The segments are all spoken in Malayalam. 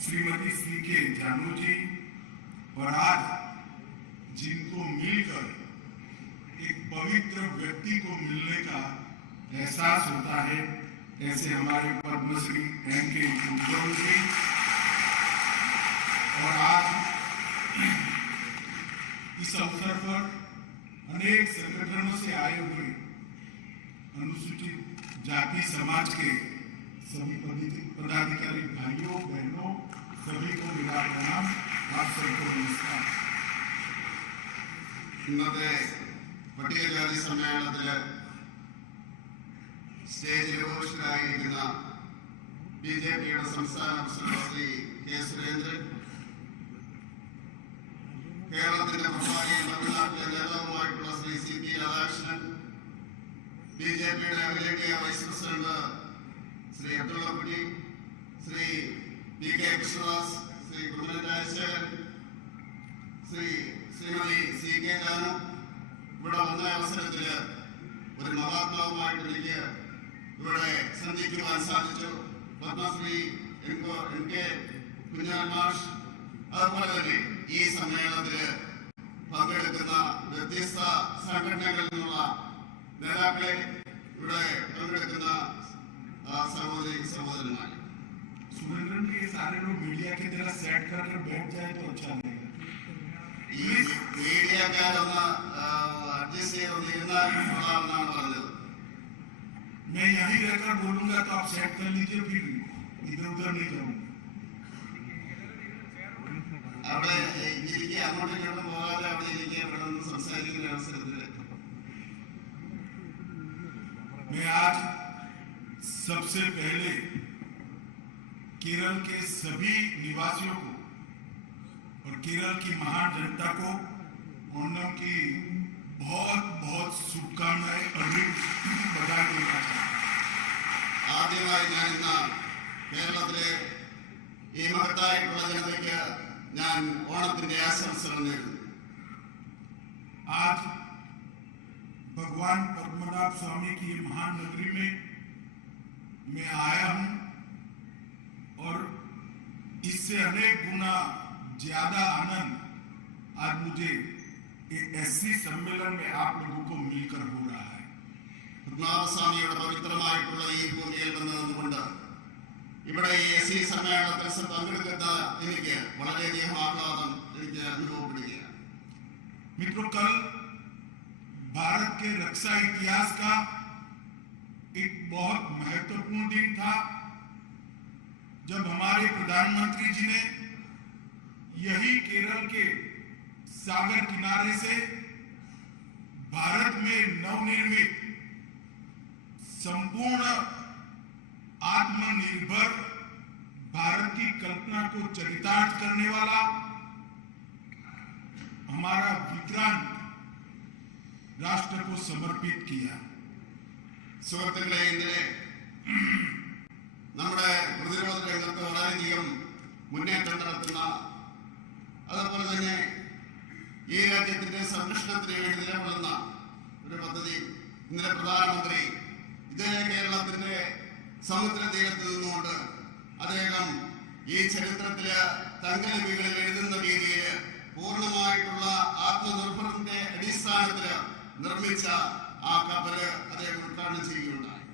श्रीमती सी के जानू जी और आज जिनको मिलकर एक पवित्र व्यक्ति को मिलने का एहसास होता है, ऐसे हमारे पद्मश्री एम के उज्ज्वल जी और आज इस अवसर पर अनेक संगठनों से आए हुए अनुसूचित जाति समाज के सभी पदाधिकारी भाइयों बहनों सभी को मेरा प्रणाम। आप सबको नमस्कार। ഇന്നത്തെ പട്ടികജാതി സമ്മേളനത്തില് സ്റ്റേജിൽ ഉപവിഷ്ടരായിരിക്കുന്ന ബിജെപിയുടെ സംസ്ഥാന പ്രസിഡന്റ് ശ്രീ കെ സുരേന്ദ്രൻ, കേരളത്തിന്റെ പ്രഭാരിയും തമിഴ്നാട്ടിലെ നേതാവുമായിട്ടുള്ള ശ്രീ സി പി രാധാകൃഷ്ണൻ, ബിജെപിയുടെ അഖിലേന്ത്യാ vice president Shri Abdullakutty, Shri P K Krishnadas, Shri Kummanam Rajasekharan, Shrimati C K Janu, ഇവിടെ വന്ന അവസരത്തില് ഒരു മഹാത്മാവുമായിട്ട് എനിക്ക് ഇവിടെ സന്ധിക്കുവാൻ സാധിച്ചു. പത്മശ്രീ എൻ കെ കുഞ്ഞാൻ മാഷ്, അതുപോലെ തന്നെ ഈ സമ്മേളനത്തില് പങ്കെടുക്കുന്ന വ്യത്യസ്ത സംഘടനകളിൽ നിന്നുള്ള നേതാക്കളെ, ഇവിടെ പങ്കെടുക്കുന്ന सहोदरी सहोदरन। सुरेंद्रन के सारे लोग मीडिया की तरह सेट करके बैठ जाए तो अच्छा लगेगा। मीडिया का मैं यहीं रहकर बोलूंगा तो आप सेट कर लीजिए, फिर इधर उधर नहीं जाऊंगा। मैं आज सबसे पहले केरल के सभी निवासियों को और केरल की महान जनता को ओणम की बहुत बहुत शुभकामनाएं और बधाई देना चाहता हूं। ആദ്യമായി ഞാൻ കേരളത്തിലെ ഈ മഹത്തായിട്ടുള്ള ജനതയ്ക്ക് ഞാൻ ഓണത്തിന്റെ ആശംസകൾ നേരുന്നു. आज भगवान पद्मनाभ स्वामी की ये महान नगरी में मैं आया हूं और इससे अनेक गुना ज्यादा आनंद आज मुझे एससी सम्मेलन में आप लोगों को मिलकर हो रहा है। പത്മനാഭസ്വാമിയുടെ പവിത്രമായിട്ടുള്ള ഈ ഭൂമിയിൽ വന്നതുകൊണ്ട് ഇവിടെ ഈ എസ്സി സമ്മേളനത്തിൽ പങ്കെടുക്കുന്ന എനിക്ക് വളരെയധികം ആഹ്ലാദം എനിക്ക് അനുഭവപ്പെടുകയാണ്. मित्रों, कल भारत के रक्षा इतिहास का एक बहुत महत्वपूर्ण दिन था जब हमारे प्रधानमंत्री जी ने यही केरल के सागर किनारे से भारत में नवनिर्मित संपूर्ण आत्मनिर्भर भारत की कल्पना को चरितार्थ करने वाला हमारा विक्रांत राष्ट्र को समर्पित किया। സുഹൃത്തുക്കളെ, ഇന്നലെ നമ്മുടെ പ്രതിരോധ രംഗത്ത് വളരെയധികം മുന്നേറ്റം നടത്തുന്ന, അതുപോലെ തന്നെ ഈ രാജ്യത്തിന്റെ സംരക്ഷണത്തിന് വേണ്ടി നിലകൊള്ളുന്ന ഒരു പദ്ധതി ഇന്നലെ പ്രധാനമന്ത്രി ഇതേ കേരളത്തിന്റെ സമുദ്ര തീരത്ത് നിന്നുകൊണ്ട് അദ്ദേഹം ഈ ചരിത്രത്തില് തങ്കലിപികളിൽ എഴുതുന്ന രീതിയിൽ പൂർണ്ണമായിട്ടുള്ള ആത്മനിർഭരത്തിന്റെ അടിസ്ഥാനത്തില് നിർമ്മിച്ച ആ കപ്പല് അദ്ദേഹം ഉദ്ഘാടനം ചെയ്യുകയുണ്ടായി.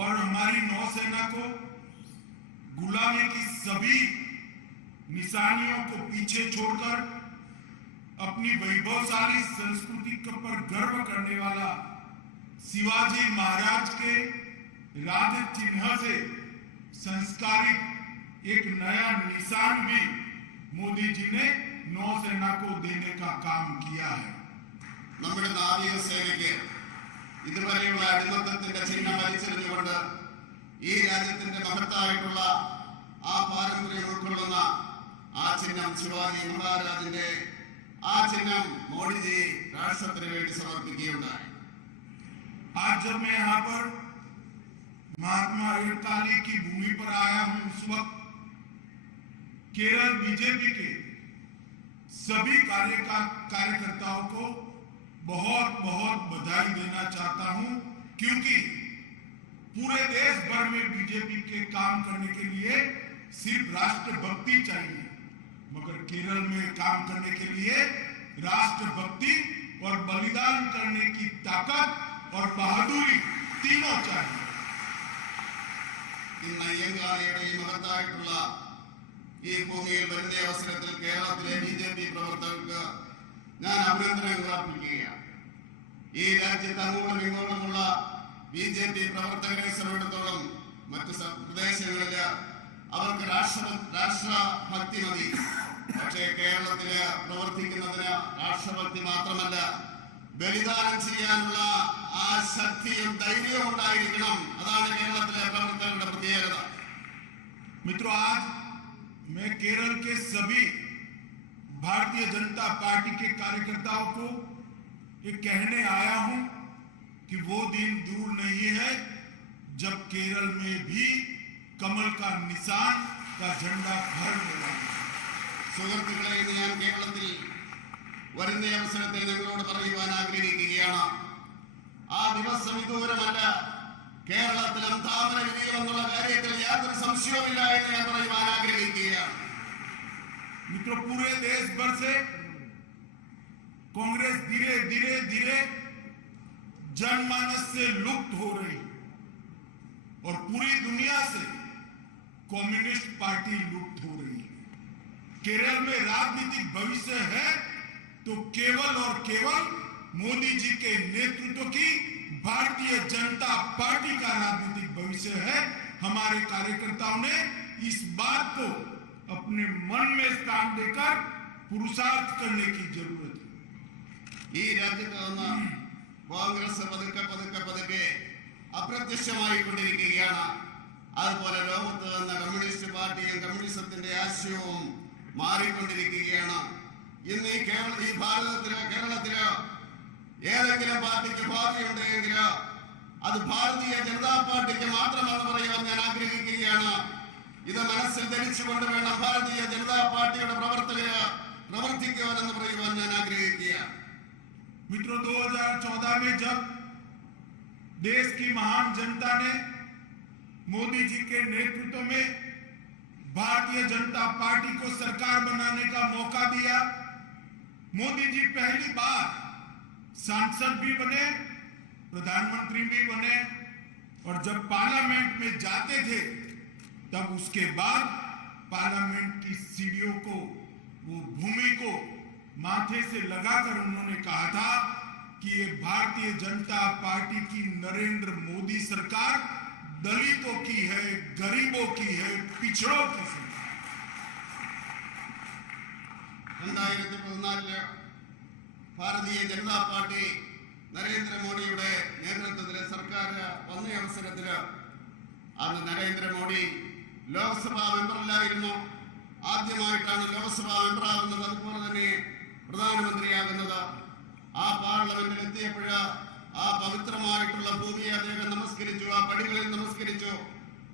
और हमारी नौसेना को गुलामी की सभी निशानियों को पीछे छोड़कर अपनी वैभवशाली संस्कृति पर गर्व करने वाला शिवाजी महाराज के राज चिन्ह से संस्कारित एक नया निशान भी मोदी जी ने नौसेना को देने का काम किया है। നമ്മുടെ നാവികസേനയ്ക്ക് ഇതുവരെയുള്ള അടിമത്തത്തിന്റെ ചിഹ്നം വലിച്ചെറിഞ്ഞുകൊണ്ട് ഈ രാജ്യത്തിന്റെ മഹത്തായിട്ടുള്ള ആ പാരമ്പര്യം ഉൾക്കൊള്ളുന്ന ആ ചിഹ്നം ശിവാജി മഹാരാജിന്റെ ആ ചിഹ്നം മോഡിജി രാഷ്ട്രത്തിന് വേണ്ടി സമർപ്പിക്കുകയുണ്ടായി. आज जब मैं यहाँ पर महात्मा अय्यंगार की भूमि पर आया हूं, उस वक्त केरल बीजेपी के सभी कार्यकर्ताओं को बहुत बहुत बधाई देना चाहता हूं, क्योंकि पूरे देश भर में बीजेपी के काम करने के लिए सिर्फ राष्ट्रभक्ति चाहिए, मगर केरल में काम करने के लिए राष्ट्रभक्ति और बलिदान करने की ताकत और बहादुरी तीनों चाहिए। ഇന്ന് അയ്യങ്കാളിയുടെ ഈ മഹത്തായിട്ടുള്ള ഈ ഭൂമിയിൽ വരുന്ന അവസരത്തിൽ കേരളത്തിലെ BJP പ്രവർത്തകർക്ക് ഞാൻ അഭിനന്ദനങ്ങൾ അർപ്പിക്കുകയാണ്. ഈ രാജ്യത്ത് അങ്ങോട്ടും ഇങ്ങോട്ടുമുള്ള BJP പ്രവർത്തകരെ സംബന്ധിച്ചിടത്തോളം മറ്റു പ്രദേശങ്ങളില് അവർക്ക് രാഷ്ട്രഭക്തി മതി. പക്ഷേ കേരളത്തില് പ്രവർത്തിക്കുന്നതിന് രാഷ്ട്രഭക്തി മാത്രമല്ല, ബലിദാനം ചെയ്യാനുള്ള ആ ശക്തിയും ധൈര്യവും ഉണ്ടായിരിക്കണം. അതാണ് കേരളത്തിലെ പ്രവർത്തകരുടെ പ്രത്യേകത. मित्रों, आज मैं केरल के सभी भारतीय जनता पार्टी के कार्यकर्ताओं को ये कहने आया हूं कि वो दिन दूर नहीं है जब केरल में भी कमल का निशान का झंडा फहरने वाला है। സുഹൃത്തുക്കളെ, ഇന്ന് ഞാൻ കേരളത്തിൽ വരുന്ന അവസരത്തിൽ നിങ്ങളോട് പറയുവാൻ ആഗ്രഹിക്കുകയാണ്, ആ ദിവസം വിദൂരമല്ല. കേരളത്തിലും താമര വിരിയുമെന്നുള്ള കാര്യത്തിൽ യാതൊരു സംശയവുമില്ല എന്ന് ഞാൻ പറയുവാൻ ആഗ്രഹിക്കുകയാണ്. मित्रों, पूरे देश भर से कांग्रेस धीरे धीरे धीरे जनमानस से लुप्त हो रही और पूरी दुनिया से कम्युनिस्ट पार्टी लुप्त हो रही है। केरल में राजनीतिक भविष्य है तो केवल और केवल मोदी जी के नेतृत्व की भारतीय जनता पार्टी का राजनीतिक भविष्य है। हमारे कार्यकर्ताओं ने इस बात को अपने मन में स्थान देकर पुरुषार्थ करने की जरूरत है। ഈ രാജ്യത്ത് നിന്ന് കോൺഗ്രസ് പതുക്കെ പതുക്കെ പതുക്കെ അപ്രത്യക്ഷമായിക്കൊണ്ടിരിക്കുകയാണ്. അതുപോലെ ലോകത്ത് നിന്ന് കമ്മ്യൂണിസ്റ്റ് പാർട്ടിയും കമ്മ്യൂണിസത്തിന്റെ ആശയവും മാറിക്കൊണ്ടിരിക്കുകയാണ്. ഇന്ന് ഈ കേരളത്തില് ഏതെങ്കിലും പാർട്ടിക്ക് ഭാവിയുണ്ടെങ്കിൽ അത് ഭാരതീയ ജനതാ പാർട്ടിക്ക് മാത്രമെന്ന് പറയുവാൻ ഞാൻ ആഗ്രഹിക്കുകയാണ്. ഇത് മനസ്സിൽ ധരിച്ചുകൊണ്ട് വേണം ഭാരതീയ ജനതാ പാർട്ടിയുടെ പ്രവർത്തകര് പ്രവർത്തിക്കുവാനെന്ന് പറയുവാൻ ഞാൻ ആഗ്രഹിക്കുകയാണ്. मित्रों, 2014 में जब देश की महान जनता ने मोदी जी के नेतृत्व में भारतीय जनता पार्टी को सरकार बनाने का मौका दिया, मोदी जी पहली बार सांसद भी बने, प्रधानमंत्री भी बने, और जब पार्लियामेंट में जाते थे तब उसके बाद पार्लियामेंट की सीढ़ियों को, वो भूमि को माथे से लगाकर उन्होंने कहा था कि ये भारतीय जनता पार्टी की नरेंद्र मोदी सरकार दलितों की है, गरीबों की है, पिछड़ों की सरकार। 2014 ഭാരതീയ ജനതാ പാർട്ടി നരേന്ദ്രമോദിയുടെ നേതൃത്വത്തിലെ സർക്കാർ വന്ന അവസരത്തില് അന്ന് നരേന്ദ്രമോദി ലോക്സഭാ മെമ്പറിലായിരുന്നു. ആദ്യമായിട്ടാണ് ലോക്സഭാ മെമ്പറാകുന്നത്, അതുപോലെ തന്നെ പ്രധാനമന്ത്രിയാകുന്നത്. ആ പാർലമെന്റിൽ എത്തിയപ്പോഴ് ആ പവിത്രമായിട്ടുള്ള ഭൂമിയെ അദ്ദേഹം നമസ്കരിച്ചു, ആ പടികളിൽ നമസ്കരിച്ചു.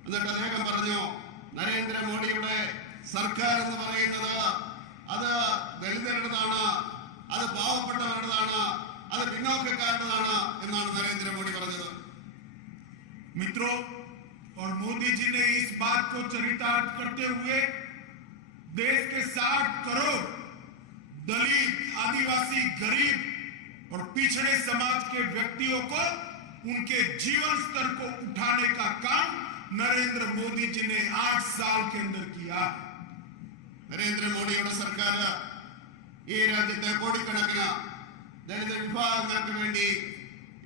എന്നിട്ട് അദ്ദേഹം പറഞ്ഞു, നരേന്ദ്രമോദിയുടെ സർക്കാർ എന്ന് പറയുന്നത് അത് ദളിതരുടേതാണ്, അത് പാവപ്പെട്ടവരുടേതാണ്, അത് പിന്നോക്കക്കാരുടേതാണ് എന്നാണ് നരേന്ദ്രമോദി പറഞ്ഞത്. मित्रों, और मोदी जी ने इस बात को चरितार्थ करते हुए देश के 60 करोड़ दलित, आदिवासी, गरीब और पिछड़े समाज के व्यक्तियों को उनके जीवन स्तर को उठाने का काम नरेंद्र मोदी जी ने 8 साल के अंदर किया। നരേന്ദ്രമോദിയുടെ സർക്കാർ ഈ രാജ്യത്തെ കോടിക്കണക്കിന് ദളിത് വിഭാഗങ്ങൾക്ക് വേണ്ടി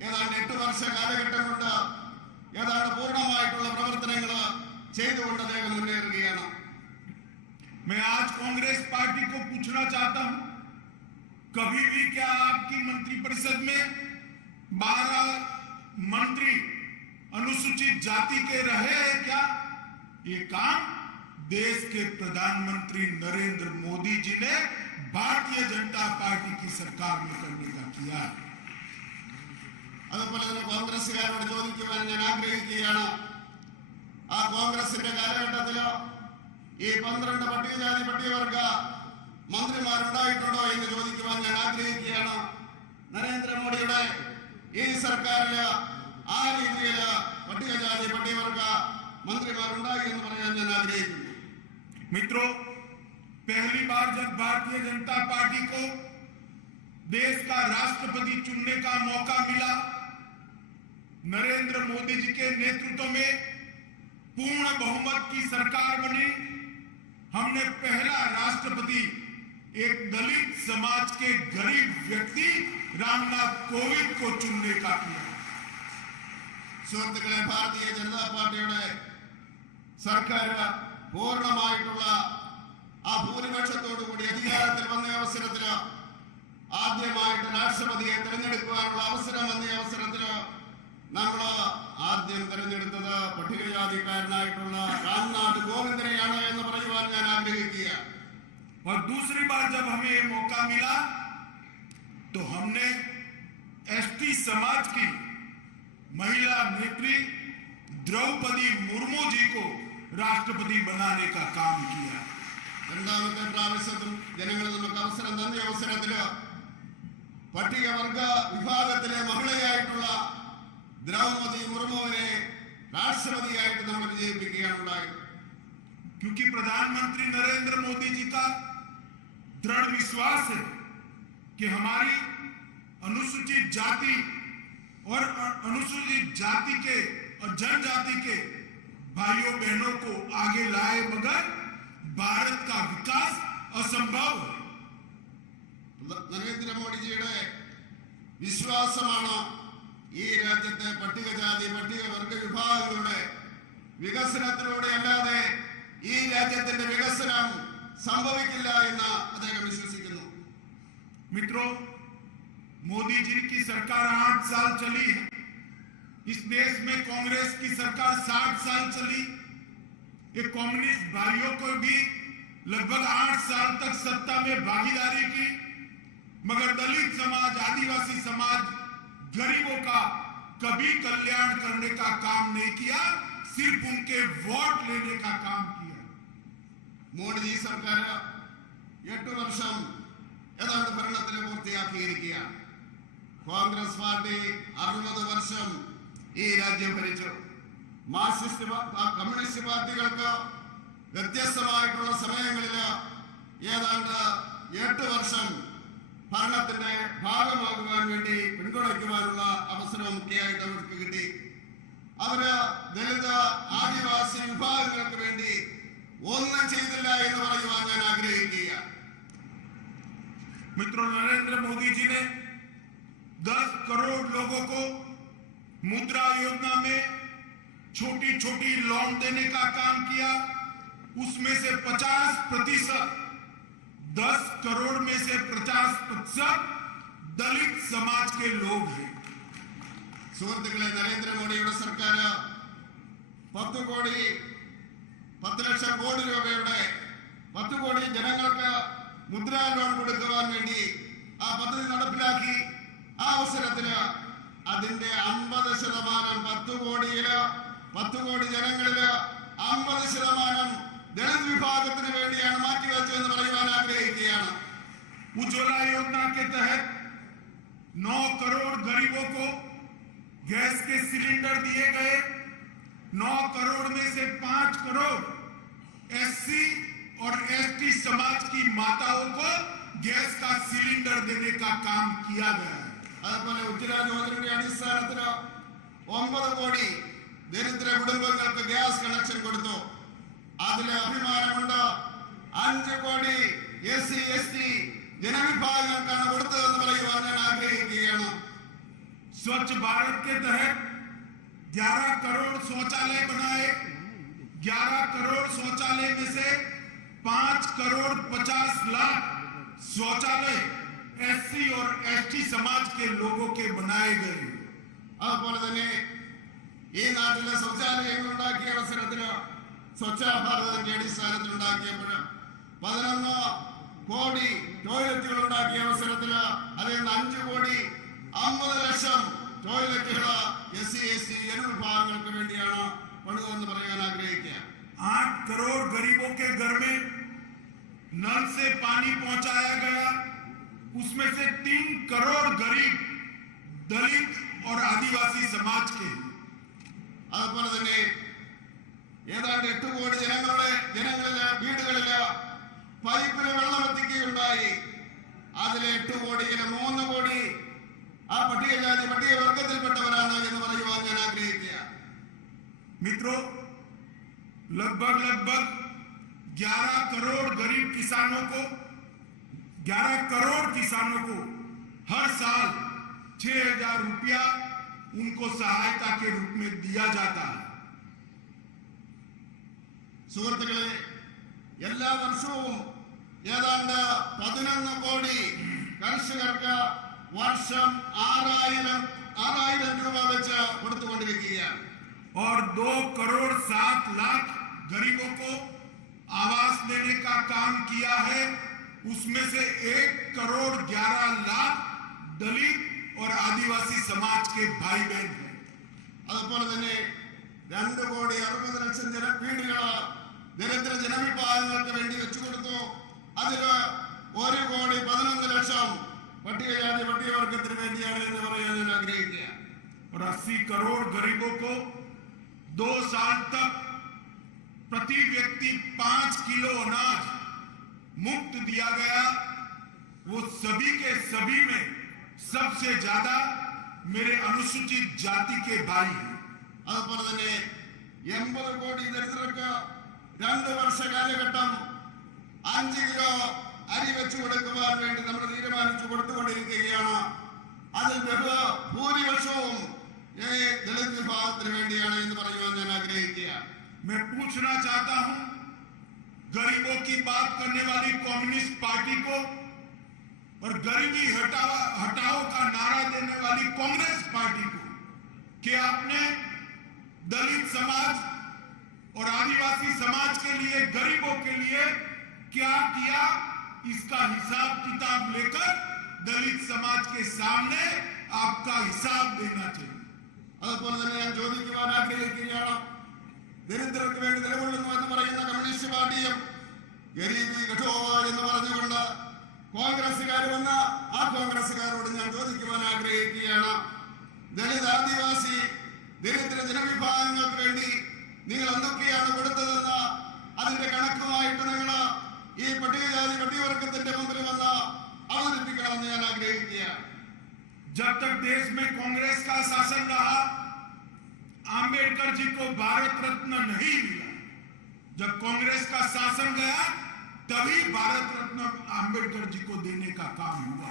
ഏതാണ്ട് 8 വർഷ കാലഘട്ടം കൊണ്ട് ഏതാണ്ട് പൂർണ്ണമായിട്ടുള്ള പ്രവർത്തനങ്ങൾ ചെയ്തുകൊണ്ട് അദ്ദേഹം മുന്നേറുകയാണ്. मैं आज कांग्रेस पार्टी को पूछना चाहता हूं, कभी भी क्या आपकी मंत्रिपरिषद में 12 मंत्री अनुसूचित जाति के रहे हैं क्या? ये काम देश के प्रधानमंत्री नरेंद्र मोदी जी ने भारतीय जनता पार्टी की सरकार में करने का किया। അതുപോലെ തന്നെ കോൺഗ്രസുകാരോട് ചോദിക്കുവാൻ ഞാൻ ആഗ്രഹിക്കുകയാണ്, ആ കോൺഗ്രസിന്റെ കാലഘട്ടത്തിലോ ഈ 12 പട്ടികജാതി പട്ടികവർഗ മന്ത്രിമാരുണ്ടായിട്ടുണ്ടോ എന്ന് ചോദിക്കുവാൻ ഞാൻ ആഗ്രഹിക്കുകയാണ്. നരേന്ദ്രമോദിയുടെ ഈ സർക്കാരില് ആ രീതിയിൽ പട്ടികജാതി പട്ടികവർഗ മന്ത്രിമാരുണ്ടായി എന്ന് പറയാൻ ഞാൻ ആഗ്രഹിക്കുന്നു. मित्रों, पहली बार जब भारतीय जनता पार्टी को देश का राष्ट्रपति चुनने का मौका मिला, नरेंद्र मोदी जी के नेतृत्व में पूर्ण बहुमत की सरकार बनी। हमने पहला राष्ट्रपति एक दलित समाज के गरीब व्यक्ति रामनाथ कोविंद को चुनने का किया। സുഹൃത്തുക്കളെ, ഭാരതീയ ജനതാ പാർട്ടിയുടെ സർക്കാർ പൂർണ്ണമായിട്ടുള്ള ആ ഭൂരിപക്ഷത്തോടുകൂടി അധികാരത്തിൽ വന്ന അവസരത്തിൽ ആദ്യമായിട്ട് രാഷ്ട്രപതിയെ തിരഞ്ഞെടുക്കുവാനുള്ള അവസരം വന്ന അവസരത്തിൽ നമ്മൾ ആദ്യം തിരഞ്ഞെടുത്തത് പട്ടികജാതിക്കാരനായിട്ടുള്ള രാംനാഥ് കോവിന്ദിനെയാണ് എന്ന് പറയുവാൻ ഞാൻ ആഗ്രഹിക്കുകയാണ്. और दूसरी बार जब हमें ये मौका मिला तो हमने एसटी समाज की महिला नेत्री द्रौपदी मुर्मू जी को राष्ट्रपति बनाने का काम किया. രണ്ടാമത്തെ പ്രാവശ്യത്തും ജനങ്ങൾ നമുക്ക് അവസരം തന്ന അവസരത്തിൽ പട്ടികവർഗ വിഭാഗത്തിലെ മഹിളയായിട്ടുള്ള द्रौपदी मुर्मुവിനെ राष्ट्रपतिയായിട്ട് നമ്മൾ വിജയിപ്പിക്കുകയാണ് ഉണ്ടായത്. क्योंकि प्रधानमंत्री नरेंद्र मोदी जी का दृढ़ विश्वास है कि हमारी अनुसूचित जाति और अनुसूचित जाति के और जनजाति के भाइयों बहनों को आगे लाए, मगर भारत का विकास असंभव है. നരേന്ദ്രമോദിജിയുടെ വിശ്വാസമാണ് ഈ രാജ്യത്തെ പട്ടികജാതി പട്ടികവർഗ വിഭാഗങ്ങളുടെ വികസനത്തിലൂടെ അല്ലാതെ ഈ രാജ്യത്തിന്റെ വികസനം സംഭവിക്കില്ല എന്ന് അദ്ദേഹം വിശ്വസിക്കുന്നു. मित्रों, मोदी जी की सरकार 8 साल चली है. इस देश में कांग्रेस की सरकार 60 साल चली. ये कम्युनिस्ट भाइयों को भी लगभग 8 साल तक सत्ता में भागीदारी की, मगर दलित समाज, आदिवासी समाज, गरीबों का कभी कल्याण करने का काम नहीं किया, सिर्फ उनके वोट लेने का काम किया. മോഡി സർക്കാർ 8 വർഷം ഏതാണ്ട് ഭരണത്തിൽ പൂർത്തിയാക്കിയിരിക്കുകയാണ്. കോൺഗ്രസ് പാർട്ടി 60 വർഷം ഈ രാജ്യം ഭരിച്ചു. മാർക്സിസ്റ്റ് കമ്മ്യൂണിസ്റ്റ് പാർട്ടികൾക്ക് വ്യത്യസ്തമായിട്ടുള്ള സമയങ്ങളിൽ ഏതാണ്ട് 8 വർഷം ഭരണത്തിന്റെ ഭാഗമാകുവാൻ വേണ്ടി പിന്തുണയ്ക്കുവാനുള്ള അവസരം മുഖ്യമായിട്ട് അവർക്ക് കിട്ടി. അവര് ദളിത് ആദിവാസി വിഭാഗങ്ങൾക്ക് വേണ്ടി ഒന്നും ചെയ്തില്ല എന്ന് പറയുവാൻ ഞാൻ ആഗ്രഹിക്കുകയാണ്. मित्रों, नरेंद्र मोदी जी ने 10 करोड़ लोगों को मुद्रा योजना में छोटी छोटी लोन देने का काम किया. उसमें से 50%, 10 करोड़ में से 50% दलित समाज के लोग हैं. സുഹൃത്തുക്കളെ, നരേന്ദ്രമോദിയുടെ സർക്കാർ 10 ലക്ഷം കോടി രൂപയുടെ 10 കോടി ജനങ്ങൾക്ക് മുദ്രാ ലോൺ കൊടുക്കുവാൻ വേണ്ടി ആ പദ്ധതി നടപ്പിലാക്കി. ആ അവസരത്തില് അതിന്റെ 50%, 10 കോടിയില് 10 കോടി ജനങ്ങളില് 50% ദളിത് വിഭാഗത്തിന് വേണ്ടിയാണ് മാറ്റിവെച്ചത് എന്ന് പറയുവാൻ ആഗ്രഹിക്കുകയാണ്. उज्ज्वला योजना के तहत 9 करोड़ गरीबों को गैस के सिलेंडर दिए गए. 9 करोड़ में से 5 करोड़ एससी और एसटी समाज की माताओं को गैस का सिलेंडर देने का काम किया गया है. അതുപോലെ ഉജ്ജ്വല യോജനയുടെ അടിസ്ഥാനത്തിൽ 9 കോടി ദരിദ്ര കുടുംബങ്ങൾക്ക് ഗ്യാസ് കണക്ഷൻ കൊടുത്തു. അതിലെ അഭിമാനമുണ്ട്. 5 കോടി SC ST ജനവിഭാഗങ്ങൾക്കാണ് കൊടുത്തതെന്ന് പറയുവാൻ ഞാൻ ആഗ്രഹിക്കുകയാണ്. स्वच्छ भारत के तहत 11 करोड़ शौचालय बनाए. 11 करोड़ शौचालय में से 5 करोड़ 50 लाख शौचालय एससी और एसटी समाज के लोगों के बनाए गए. അതുപോലെ തന്നെ ഈ നാട്ടിലെ ശൗചാലയങ്ങൾ ഉണ്ടാക്കിയ അവസരത്തിൽ സ്വച്ഛ ഭാരതിന്റെ അടിസ്ഥാനത്തിൽ ഉണ്ടാക്കിയപ്പോൾ 11 കോടി ടോയ്ലറ്റുകൾ ഉണ്ടാക്കിയ അവസരത്തിൽ അതിൽ നിന്ന് 5 കോടി 50 ലക്ഷം ടോയ്ലറ്റുകൾ SC ST ജനവിഭാഗങ്ങൾക്ക് വേണ്ടിയാണ് പണിതെന്ന് പറയാൻ ആഗ്രഹിക്കുക. 8 करोड़ गरीबों के घर में नल से पानी पहुंचाया गया. उसमें से 3 करोड़ गरीब दलित और आदिवासी समाज के. അതുപോലെ തന്നെ ഏതാണ്ട് 8 കോടി ജനങ്ങളിലെ വീടുകളിൽ പൈപ്പിന് വെള്ളം എത്തിക്കുകയുണ്ടായി. അതിലെ 8 കോടിയിൽ 3 കോടി ആ പട്ടികജാതി പട്ടികവർഗത്തിൽപ്പെട്ടവരാണ് എന്ന് പറയുവാൻ ഞാൻ ആഗ്രഹിക്കുക. मित्रों, लगभग 11 करोड़ गरीब किसानों को 11 करोड़ किसानों को हर साल 6,000 रुपया उनको सहायता के रूप में दिया जाता है. സുഹൃത്തുക്കളെ, എല്ലാ വർഷവും ഏതാണ്ട് 11 കോടി കർഷകർക്ക് വർഷം 6,000 രൂപ വെച്ച് കൊടുത്തുകൊണ്ടിരിക്കുകയാണ്. और 2 करोड़ 7 लाख गरीबों को आवास देने का काम किया है. उसमें से 1 करोड़ 11 लाख दलित और आदिवासी समाज के भाई बहन हैं. അതുപോലെ തന്നെ 2 കോടി 60 ലക്ഷം വീടുകൾ ദരിദ്ര ജനവിഭാഗങ്ങൾക്ക് വേണ്ടി വെച്ചുകൊടുത്തു. അതിൽ 1 കോടി 11 ലക്ഷം പട്ടികജാതി പട്ടികവർഗത്തിന് വേണ്ടിയാണ് എന്ന് പറയാൻ ഞാൻ ആഗ്രഹിക്കുക. और 80 करोड़ गरीबों को 2 साल तक प्रति व्यक्ति 5 किलो अनाज मुफ्त दिया गया. वो सभी के सभी में सबसे ज्यादा मेरे अनुसूचित जाति के भाई हैं. അതുപോലെ തന്നെ 80 കോടി ദരിദ്രർക്ക് 2 വർഷ കാലഘട്ടം 5 കിലോ അരി വെച്ചു കൊടുക്കുവാൻ വേണ്ടി നമ്മൾ തീരുമാനിച്ചു കൊടുത്തുകൊണ്ടിരിക്കുകയാണ്. അതിൽ ഭൂരിപക്ഷവും ദളിത് വിഭാഗത്തിന് വേണ്ടിയാണ് എന്ന് പറയുവാൻ ഞാൻ ആഗ്രഹിക്കുക. मैं पूछना चाहता हूं, गरीबों की बात करने वाली कम्युनिस्ट पार्टी को और गरीबी हटाओ का नारा देने वाली कांग्रेस पार्टी को कि आपने दलित समाज और आदिवासी समाज के लिए, गरीबों के लिए क्या किया, इसका हिसाब किताब लेकर दलित समाज के सामने आपका हिसाब देना चाहिए. അതുപോലെ തന്നെ ഞാൻ ചോദിക്കുവാൻ ആഗ്രഹിക്കുകയാണ്, ദരിദ്രർക്ക് വേണ്ടി നിലകൊള്ളുന്നു എന്ന് പറയുന്ന കമ്മ്യൂണിസ്റ്റ് പാർട്ടിയും ഗരീബി ഘടോ എന്ന് പറഞ്ഞുകൊണ്ട് കോൺഗ്രസുകാർ വന്ന ആ കോൺഗ്രസുകാരോട് ഞാൻ ചോദിക്കുവാൻ ആഗ്രഹിക്കുകയാണ്, ദളിത് ആദിവാസി ദരിദ്ര ജനവിഭാഗങ്ങൾക്ക് വേണ്ടി നിങ്ങൾ എന്തൊക്കെയാണ് കൊടുത്തതെന്ന് അതിന്റെ കണക്കുമായിട്ട് നിങ്ങൾ ഈ പട്ടികജാതി പട്ടികവർഗത്തിന്റെ മുമ്പിൽ വന്ന് അവതരിപ്പിക്കണമെന്ന് ഞാൻ ആഗ്രഹിക്കുകയാണ്. जब तक देश में कांग्रेस का शासन रहा, आंबेडकर जी को भारत रत्न नहीं मिला. जब कांग्रेस का शासन गया, तभी भारत रत्न आंबेडकर जी को देने का काम हुआ.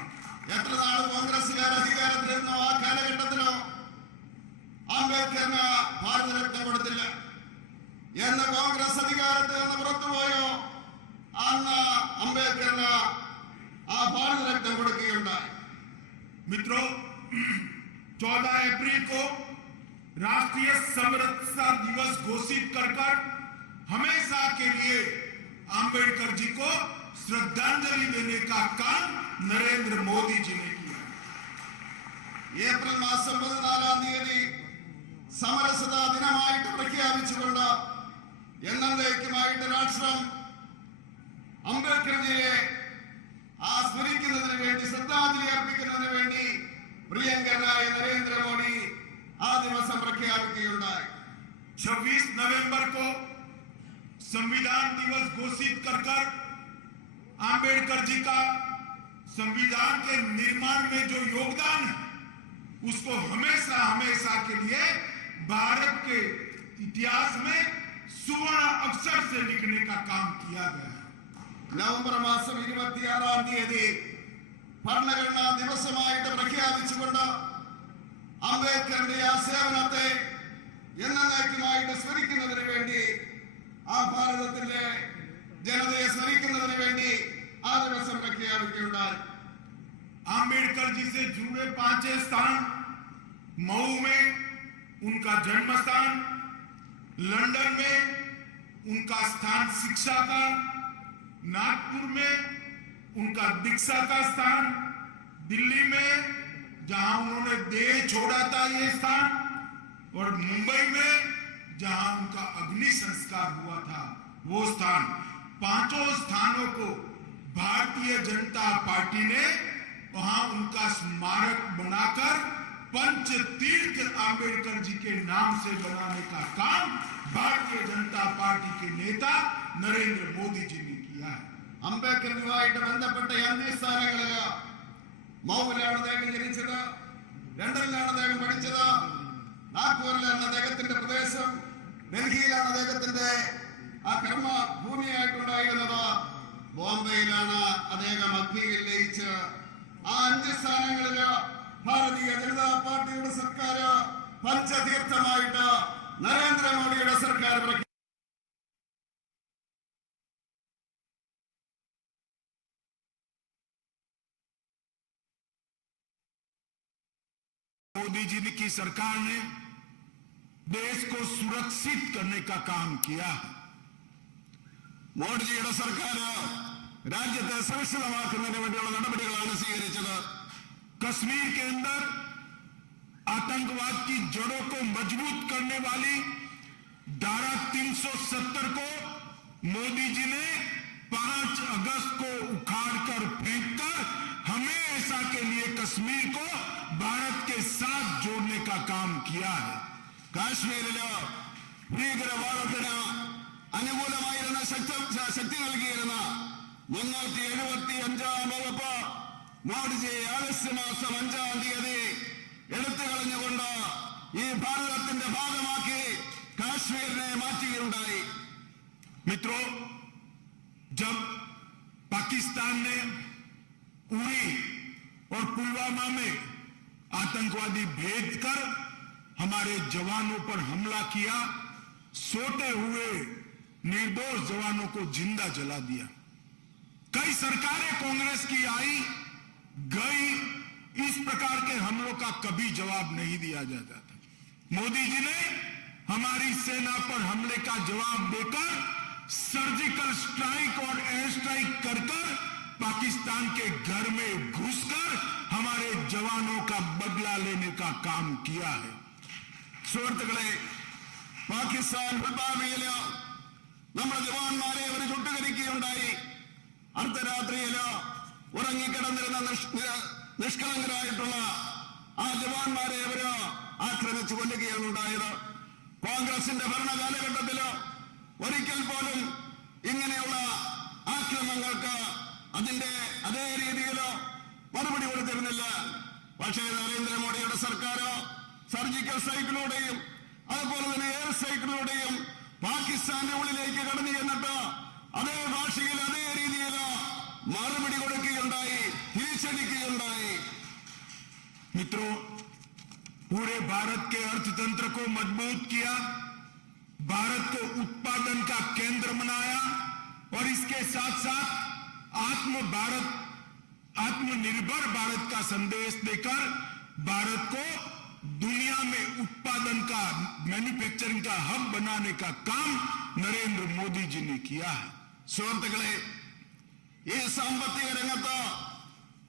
എത്ര നാൾ കോൺഗ്രസുകാർ അധികാരത്തിലിരുന്നോ ആ കാലഘട്ടത്തിലോ അംബേദ്കറിന് ഭാരതരത്ന കൊടുത്തില്ല. എന്ന് കോൺഗ്രസ് അധികാരത്തിൽ നിന്ന് പുറത്തുപോയോ അന്ന് അംബേദ്കറിന് ആ ഭാരതരത്നം കൊടുക്കുകയുണ്ടായി. मित्रों, 14 अप्रैल को राष्ट्रीय समरसता दिवस घोषित कर हमेशा के लिए आंबेडकर जी को श्रद्धांजलि देने का काम नरेंद्र मोदी जी ने किया. ഏപ്രിൽ മാസം 14-ാം തീയതി സമരസതാ ദിനമായിട്ട് പ്രഖ്യാപിച്ചുകൊണ്ട് എന്നേക്കുമായിട്ട് രാഷ്ട്രം അംബേദ്കർജിയെ സ്മരിക്കുന്നതിന് വേണ്ടി, ശ്രദ്ധാഞ്ജലി അർപ്പിക്കുന്നതിന് വേണ്ടി പ്രിയങ്കരനായ നരേന്ദ്രമോദി ആ ദിവസം പ്രഖ്യാപിക്കുകയുണ്ടായി. 26 नवंबर को संविधान दिवस घोषित कर आंबेडकर जी का संविधान के निर्माण में जो योगदान है, उसको हमेशा हमेशा के लिए भारत के इतिहास में सुवर्ण अक्षर से लिखने का काम किया गया. നവംബർ മാസം 26-ാം തീയതി ഭരണഘടനാ ദിവസമായിട്ട് പ്രഖ്യാപിച്ചുകൊണ്ട് അംബേദ്കറിന്റെ ആ സേവനത്തെ എന്നേക്കുമായിട്ട് സ്മരിക്കുന്നതിന് വേണ്ടി, ആ ഭാരതത്തിന്റെ जनता स्मरिക്കുന്നതിന് വേണ്ടി ആ ദിവസം പ്രഖ്യാപിക്കുകയുണ്ടായി. आम्बेडकर जी से जुड़े 5 स्थान मऊ में उनका जन्म स्थान, लंदन में उनका स्थान शिक्षा का, नागपुर में उनका दीक्षा का स्थान, दिल्ली में जहां उन्होंने देह छोड़ा था ये स्थान, और मुंबई में जहां उनका अग्नि संस्कार हुआ था वो स्थान, 5 स्थानों को भारतीय जनता पार्टी ने वहां उनका स्मारक बनाकर पंच तीर्थ आंबेडकर जी के नाम से बनाने का काम भारतीय जनता पार्टी के नेता नरेंद्र मोदी जी ने किया है. അംബേദ്കറുമായിട്ട് ബന്ധപ്പെട്ട എംപി സ്ഥാനങ്ങളില് മൗവിലാണ് അദ്ദേഹം ജനിച്ചത്, ലണ്ടനിലാണ് അദ്ദേഹം പഠിച്ചത്, നാഗ്പൂരിലാണ് അദ്ദേഹത്തിന്റെ പ്രദേശം, ഡൽഹിയിലാണ് അദ്ദേഹത്തിന്റെ ആ കർമ്മ ഭൂമിയായിട്ടുണ്ടായിരുന്നത്, ബോംബെയിലാണ് അദ്ദേഹം അഗ്നിയിൽ ലയിച്ച് ആ 5 സ്ഥാനങ്ങളില് ഭാരതീയ ജനതാ പാർട്ടിയുടെ സർക്കാർ പഞ്ചതീർത്ഥമായിട്ട് നരേന്ദ്രമോദിയുടെ സർക്കാർ मोदी जी की सरकार ने देश को सुरक्षित करने का काम किया है। മോഡിജിയുടെ സർക്കാർ രാജ്യത്തെ സുരക്ഷിതമാക്കുന്നതിന് വേണ്ടിയുള്ള നടപടികളാണ് സ്വീകരിച്ചത്. कश्मीर के अंदर आतंकवाद की जड़ों को मजबूत करने वाली धारा 370 को मोदी जी ने 5 अगस्त को उखाड़कर फेंककर हमेशा के लिए कश्मीर को भारत के साथ जोड़ने का काम किया है. കാശ്മീരില് ഭീകരവാദത്തിന് അനുകൂലമായിരുന്ന ശക്തി നൽകിയിരുന്ന 375 വകുപ്പ് മോഡിജി ആഗസ്റ്റ് മാസം 5 തീയതി എടുത്തു കളഞ്ഞുകൊണ്ട് ഈ ഭാരതത്തിന്റെ ഭാഗമാക്കി കാശ്മീരിനെ മാറ്റുകയുണ്ടായി. मित्रों, जब पाकिस्तान ने उरी और पुलवामा में आतंकवादी भेज कर हमारे जवानों पर हमला किया, सोते हुए निर्दोष जवानों को जिंदा जला दिया. कई सरकारें कांग्रेस की आई गई, इस प्रकार के हमलों का कभी जवाब नहीं दिया जाता था. मोदी जी ने हमारी सेना पर हमले का जवाब देकर सर्जिकल स्ट्राइक और एयर स्ट्राइक कर पाकिस्तान के घर में घुसकर हमारे जवानों का बदला लेने का काम किया है. സുഹൃത്തുക്കളെ, പാകിസ്ഥാൻ ഫുൽബാമയില് നമ്മുടെ ജവാന്മാരെ അവർ ചുട്ടുകരിക്കുകയുണ്ടായി. അർദ്ധരാത്രിയില് ഉറങ്ങിക്കിടന്നിരുന്ന നിഷ്കളങ്കരായിട്ടുള്ള ആ ജവാന്മാരെ അവര് ആക്രമിച്ചു കൊല്ലുകയാണ് ഉണ്ടായത്. കോൺഗ്രസിന്റെ ഭരണകാലഘട്ടത്തില് ഒരിക്കൽ പോലും ഇങ്ങനെയുള്ള ആക്രമണങ്ങൾക്ക് അതിന്റെ അതേ രീതിയിലോ മറുപടി കൊടുത്തിരുന്നില്ല. പക്ഷേ നരേന്ദ്രമോദിയുടെ സർക്കാർ സർജിക്കൽ സ്ട്രൈക്കിലൂടെയും അതുപോലെ തന്നെ എയർ സ്ട്രൈക്കിലൂടെയും പാകിസ്ഥാന്റെ ഉള്ളിലേക്ക് കടന്നു ചെന്നിട്ട് അതേ ഭാഷയിൽ അതേ രീതിയിൽ മറുപടി കൊടുക്കുകയുണ്ടായി, തിരിച്ചടിക്കുകയുണ്ടായി. मित्रों, पूरे भारत के अर्थतंत्र को मजबूत किया, भारत को उत्पादन का केंद्र बनाया और इसके साथ साथ आत्मनिर्भर भारत का संदेश देकर भारत को दुनिया में उत्पादन का, मैन्युफैक्चरिंग का हब बनाने का काम नरेंद्र मोदी जी ने किया है. സുഹൃത്തുക്കളെ, ഈ സാമ്പത്തിക രംഗത്ത്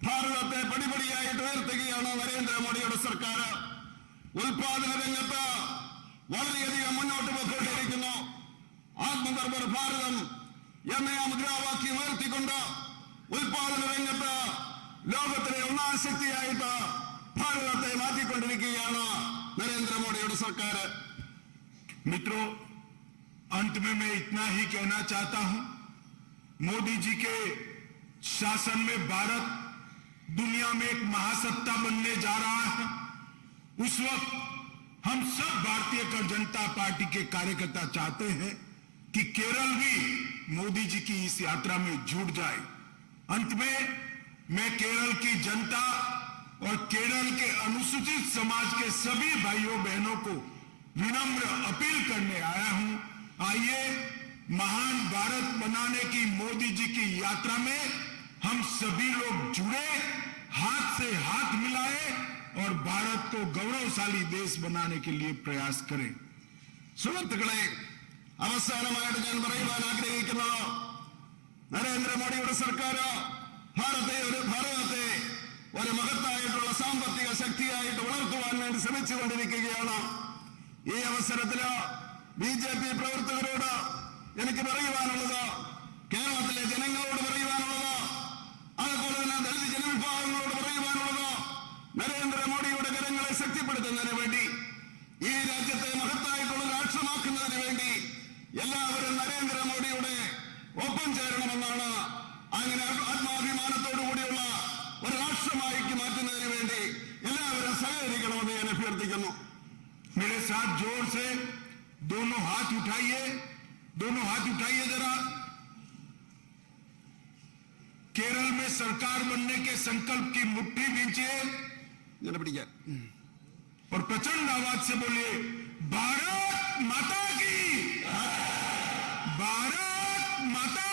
ഭാരതത്തെ പടിപടിയായിട്ട് ഉയർത്തുകയാണ് നരേന്ദ്രമോദിയുടെ സർക്കാർ. ഉൽപാദന രംഗത്ത് വളരെയധികം മുന്നോട്ട് പോയിക്കൊണ്ടിരിക്കുന്നു. ആത്മനിർഭർ ഭാരതം എന്ന മുദ്രാവാക്യം ഉയർത്തിക്കൊണ്ട് ഉൽപാദന രംഗത്ത് ലോകത്തിലെ 1ാം ശക്തിയായിട്ട് ഭാരതത്തെ മാറ്റിക്കൊണ്ടിരിക്കുകയാണ് നരേന്ദ്രമോദിയുടെ സർക്കാർ. मित्रों, अंत में मैं इतना ही कहना चाहता हूं, मोदी जी के शासन में भारत दुनिया में एक महासत्ता बनने जा रहा है. उस वक्त हम सब भारतीय जनता पार्टी के कार्यकर्ता चाहते हैं कि केरल भी मोदी जी की इस यात्रा में जुड़ जाए. अंत में मैं केरल की जनता और केरल के अनुसूचित समाज के सभी भाइयों बहनों को विनम्र अपील करने आया हूं, आइए महान भारत बनाने की मोदी जी की यात्रा में हम सभी लोग जुड़े, हाथ से हाथ मिलाए और भारत को गौरवशाली देश बनाने के लिए प्रयास करें. സുഹൃത്തുക്കളെ, അവസാനമായിട്ട് ഞാൻ പറയുവാൻ ആഗ്രഹിക്കുന്നത്, നരേന്ദ്രമോദിയുടെ സർക്കാർ ഭാരതത്തെ ഒരു മഹത്തായിട്ടുള്ള സാമ്പത്തിക ശക്തിയായിട്ട് വളർത്തുവാൻ വേണ്ടി ശ്രമിച്ചുകൊണ്ടിരിക്കുകയാണ്. ഈ അവസരത്തില് BJP പ്രവർത്തകരോട് എനിക്ക് പറയുവാനുള്ളത്, കേരളത്തിലെ ജനങ്ങളോട് പറയുവാനുള്ളത്, അതുപോലെ തന്നെ ദളിത് ജനവിഭാഗങ്ങളോട് പറയുവാനുള്ളത്, നരേന്ദ്രമോദിയുടെ കരങ്ങളെ ശക്തിപ്പെടുത്തുന്നതിന് വേണ്ടി, ഈ രാജ്യത്തെ മഹത്തായിട്ടുള്ള രാഷ്ട്രമാക്കുന്നതിന് വേണ്ടി എല്ലാവരും നരേന്ദ്രമോദിയുടെ ഒപ്പം ചേരണമെന്നാണ് അഭ്യർത്ഥിക്കുന്നു. मेरे साथ जोर से दोनों हाथ उठाइए जरा. केरल में सरकार बनने के संकल्प की मुट्ठी भींचिए ഇങ്ങനെ പിടിക്കാൻ. और प्रचंड आवाज से बोलिए, भारत माता की, भारत माता